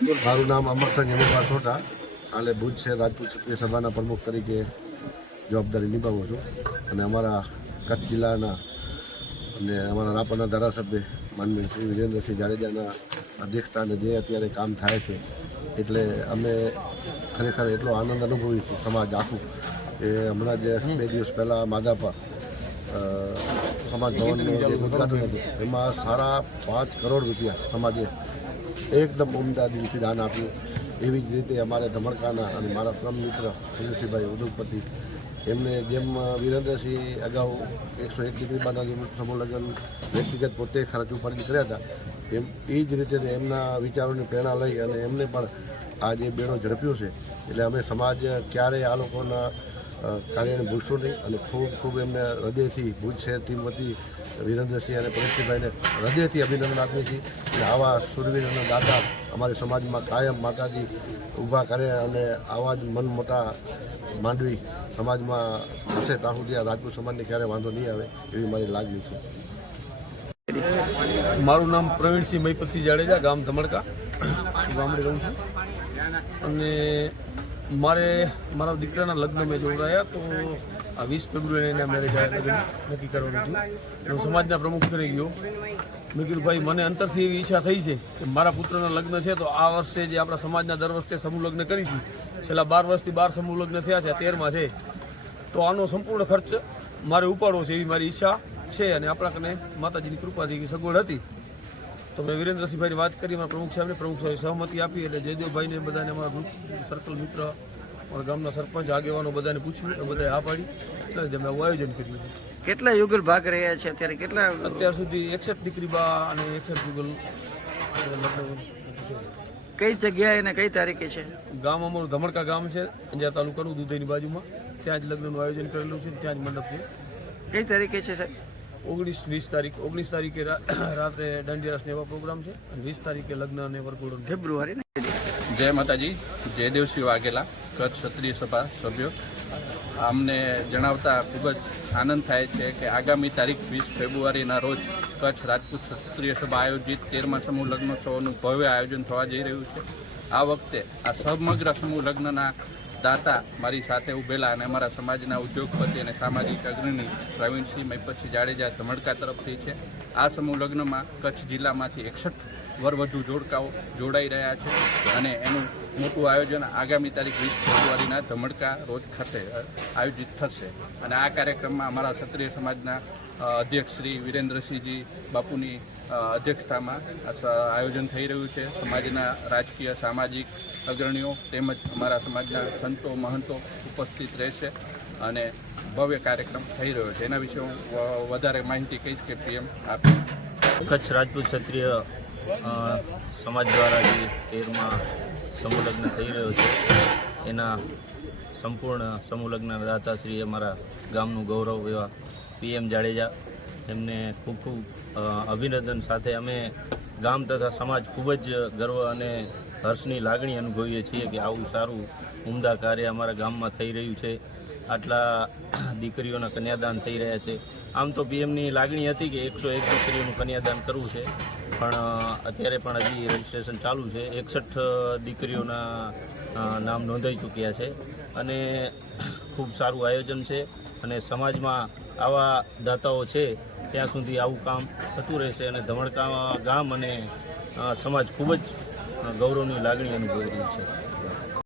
મારું નામ અમરસંગ હેમુભા સોઢા, હાલે ભુજ શહેર રાજપૂત ક્ષત્રિય સભાના પ્રમુખ તરીકે જવાબદારી નિભાવું છું. અને અમારા કચ્છ જિલ્લાના અને અમારા રાપરના ધારાસભ્ય માનનીય શ્રી વિરેન્દ્રસિંહ જાડેજાના અધ્યક્ષસ્થાને જે અત્યારે કામ થાય છે, એટલે અમે ખરેખર એટલો આનંદ અનુભવીશું સમાજ આખું. એ હમણાં જે 2 દિવસ પહેલાં માધાપર સમાજ ભવનનું જે ઉદ્ઘાટન હતું, એમાં 5.5 કરોડ રૂપિયા સમાજે એકદમ ઉમદા દિલથી દાન આપ્યું. એવી જ રીતે અમારે ધમડકાના અને મારા પરમ મિત્ર હિન્દુસિંહભાઈ ઉદ્યોગપતિ, એમને જેમ વિરેન્દ્રસિંહ અગાઉ 101 ડિગ્રી બાના સમૂહ લગ્ન વ્યક્તિગત પોતે ખર્ચ ઉપાડીને કર્યા હતા, એમ એ જ રીતે એમના વિચારોની પ્રેરણા લઈ અને એમને પણ આ જે બેડો ઝડપ્યો છે. એટલે અમે સમાજ ક્યારેય આ લોકોના કાર્યને ભૂલશો નહીં અને ખૂબ ખૂબ એમને હૃદયથી ભુજ શહેર ટીમ વતી વિરેન્દ્રસિંહ અને પરેશભાઈને હૃદયથી અભિનંદન આપીએ છીએ કે આવા સુરવીર અને દાતા અમારી સમાજમાં કાયમ માતાજી ઊભા કરે અને આવા જ મન મોટા માંડવી સમાજમાં હશે ત્યાં સુધી આ રાજપૂત સમાજને ક્યારેય વાંધો નહીં આવે એવી મારી લાગણી છે. મારું નામ પ્રવીણસિંહ મહીપતસિંહ જાડેજા, ગામ ધમડકા, ગામડે રહું છું. અને મારા દીકરાના લગ્ન મેં જોડાયા તો આ 20 ફેબ્રુઆરીના મેરેજ લગ્ન નક્કી કરવાનું હતું. હું સમાજના પ્રમુખ કરી ગયો. મેં કીધું ભાઈ, મને અંતરથી એવી ઈચ્છા થઈ છે કે મારા પુત્રના લગ્ન છે તો આ વર્ષે જે આપણા સમાજના દર વર્ષે સમૂહ લગ્ન કરીશું, છેલ્લા 12 વર્ષથી 12 સમૂહ લગ્ન થયા છે, 13માં છે, તો આનો સંપૂર્ણ ખર્ચ મારે ઉપાડવો છે એવી મારી ઈચ્છા છે. અને આપણા કને માતાજીની કૃપાથી સગવડ હતી તો મેં વિરેન્દ્રસિંહભાઈની વાત કરી, મારા પ્રમુખ સાહેબે સહમતિ આપી. એટલે જયદેવભાઈને બધાને અમારા ગ્રુપ સર્કલ મિત્ર, અમારા ગામના સરપંચ આગેવાનો બધાને પૂછ્યું, એ બધાએ હા પાડી. એટલે મેં આવું આયોજન કર્યું. કેટલા યુગલ ભાગ રહ્યા છે અત્યારે? અત્યાર સુધી 61 દીકરી બા અને 61 યુગલ. કઈ જગ્યાએ અને કઈ તારીખે છે? ગામ અમારું ધમડકા ગામ છે, અંજાર તાલુકાનું, દુધઈની બાજુમાં. ત્યાં જ લગ્નનું આયોજન કરેલું છે, ત્યાં જ મંડપ છે. કઈ તારીખે છે સાહેબ? 19 તારીખે રાત્રે દાંડિયા રસને એવા પ્રોગ્રામ છે, અને 20 તારીખે લગ્ન અને વરઘોડો. ફેબ્રુઆરી. જય માતાજી. જયદેવસિંહ વાઘેલા, કચ્છ ક્ષત્રિય સભા સભ્યો. અમને જણાવતા ખૂબ જ આનંદ થાય છે કે આગામી તારીખ 20 ફેબ્રુઆરીના રોજ કચ્છ રાજપૂત ક્ષત્રિય સભા આયોજિત 13મા સમૂહ લગ્નોત્સવનું ભવ્ય આયોજન થવા જઈ રહ્યું છે. આ વખતે આ સમગ્ર સમૂહ લગ્નના દાતા મારી સાથે ઉભેલા અને અમારા સમાજના ઉદ્યોગપતિ અને સામાજિક અગ્રણી પ્રવીણસિંહ મહીપતસિંહ જાડેજા ધમડકા તરફથી છે. આ સમૂહ લગ્નમાં કચ્છ જિલ્લામાંથી 61 વરવધુ જોડકાઓ જોડાઈ રહ્યા છે અને એનું મોટું આયોજન આગામી તારીખ 20 ફેબ્રુઆરીના ધમડકા રોજ ખાતે આયોજિત થશે. અને આ કાર્યક્રમમાં અમારા ક્ષત્રિય સમાજના અધ્યક્ષ શ્રી વિરેન્દ્રસિંહજી બાપુની અધ્યક્ષતામાં આયોજન થઈ રહ્યું છે. સમાજના રાજકીય સામાજિક અગ્રણીઓ તેમજ અમારા સમાજના સંતો મહંતો ઉપસ્થિત રહેશે અને ભવ્ય કાર્યક્રમ થઈ રહ્યો છે. એના વિશે હું વધારે માહિતી કહીશ કે પીએમ આપી. કચ્છ રાજપૂત ક્ષત્રિય સમાજ દ્વારા જે 13મા સમૂહ લગ્ન થઈ રહ્યો છે, એના સંપૂર્ણ સમૂહ લગ્નના દાતાશ્રી અમારા ગામનું ગૌરવ એવા પીએમ જાડેજા, એમને ખૂબ ખૂબ અભિનંદન સાથે અમે ગામ તથા સમાજ ખૂબ જ ગર્વ અને હર્ષની લાગણી અનુભવીએ છીએ કે આવું સારું ઉમદા કાર્ય અમારા ગામમાં થઈ રહ્યું છે. આટલા દીકરીઓના કન્યાદાન થઈ રહ્યા છે. આમ તો પીએમની લાગણી હતી કે 101 દીકરીઓનું કન્યાદાન કરવું છે, પણ અત્યારે પણ હજી રજિસ્ટ્રેશન ચાલુ છે. 61 દીકરીઓના નામ નોંધાઈ ચૂક્યા છે અને ખૂબ સારું આયોજન છે. અને સમાજમાં આવા દાતાઓ છે ત્યાં સુધી આવું કામ થતું રહેશે અને ધમડકા ગામ અને સમાજ ખૂબ જ ગૌરવની લાગણી અનુભવી રહ્યું છે.